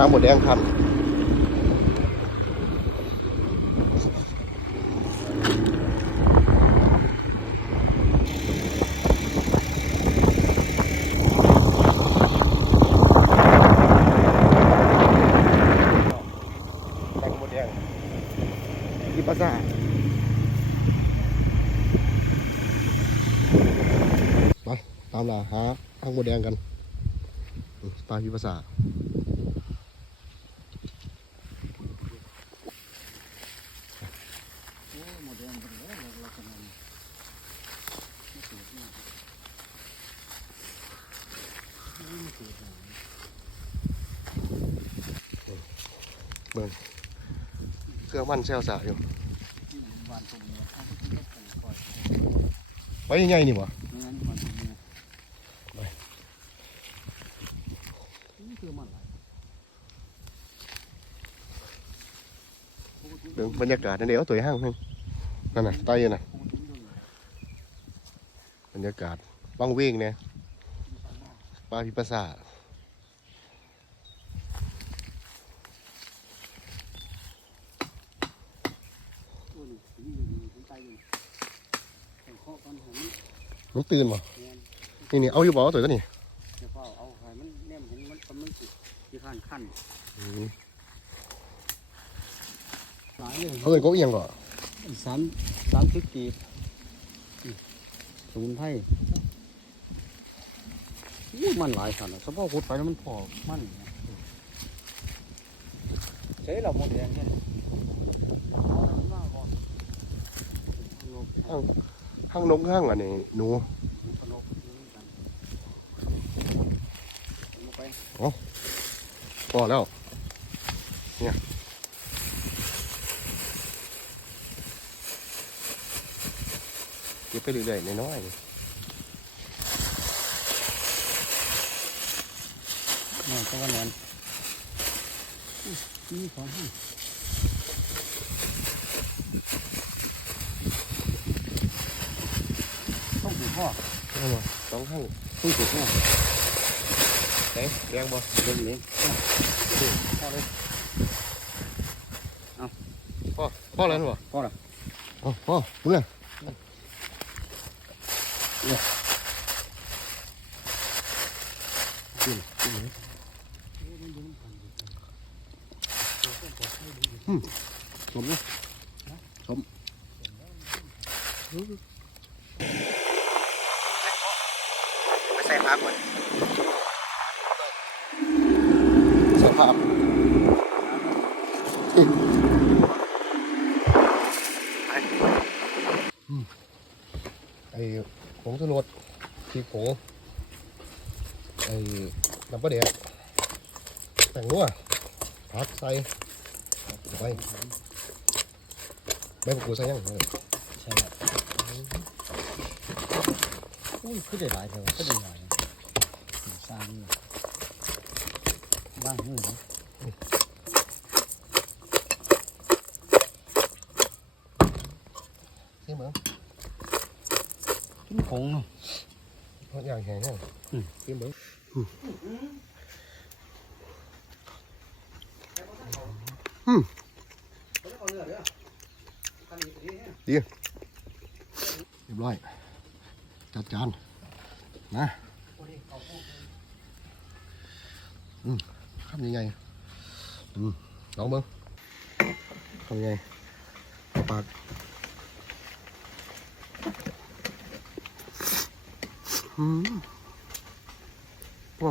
หาหมดแดงครับแดงหมดแดงที่ปราสาทไปตามล่าหาทางหมดแดงกันอืมปลาพิภาษาท โอ้หมดแดงกันแล้วเราเรากำลังไม่เกิดเนี่ยไม่เกิดนะ เบิ่งเครื่องมันแซวสาอยู่ไปยังไงนี่บ่ไม่งั้นหวานตรงนี้ไปนี่คือมันไรเบิ่งบรรยากาศนั่นเดี๋ยวตัวห้างเพิ่งนั่นน่ะไตอยู่น่ะคงทิ้งบรรยากาศว่างเวงเนี่ยปลาพิภาษา ตัวนี้นี่อยู่นี่ผมไปอยู่แต่ข้อกันผมนี่มันตื่นบ่แม่นนี่นี่เอาอยู่บ่เอาตัวตัวนี้จะเฝ้าเอาใครมันแนมเห็นมันมันสิที่ขั้นขั้นอืมหลายเลยเขาเอิ้นก็เอียงก่อสามสามสิบกีบอืมสมุนไพรอู้มันหลายขนาดเฉพาะขุดไปแล้วมันพอมันใช้เราหมดแดงเนี่ยเอามันมา ก่อนเอาห้างนกห้างอันนี้หนูขนมนี่กันเอาไปพอแล้ว เนี่ยเก็บไปเรื่อยๆน้อยนี่ตะวันแหนอุ๊ยนี่ของให้ต้องถูกพ่อๆเอามาสองห้างต้องถูกพ่อไหนแดงบ่เดี๋ยวนี้พ่อเลยพ่อพ่อแล้วบ่พ่อละอ๋อพ่อมึงน่ะกินกินเลยสมนะสม ไปใส่ผ้าก่อนสภาพไอ้ผงสลดพริกผงไอ้น้ำปลาแดกแต่งนัวผักใส่ไปใบมะกรูดใส่ยังใช่ครับ อุ้ยคือได้หลายเท่าก็ได้หลายสร้างนี่บ้างมือนะที่เหมืองกินผงเนาะเพราะอย่างแห้งแห้งอืมที่เหมืองเรียบร้อย จัดจานนะอืมคำยังไงอืมลองเบิ้งคำยังไงเอาปากอืมว่า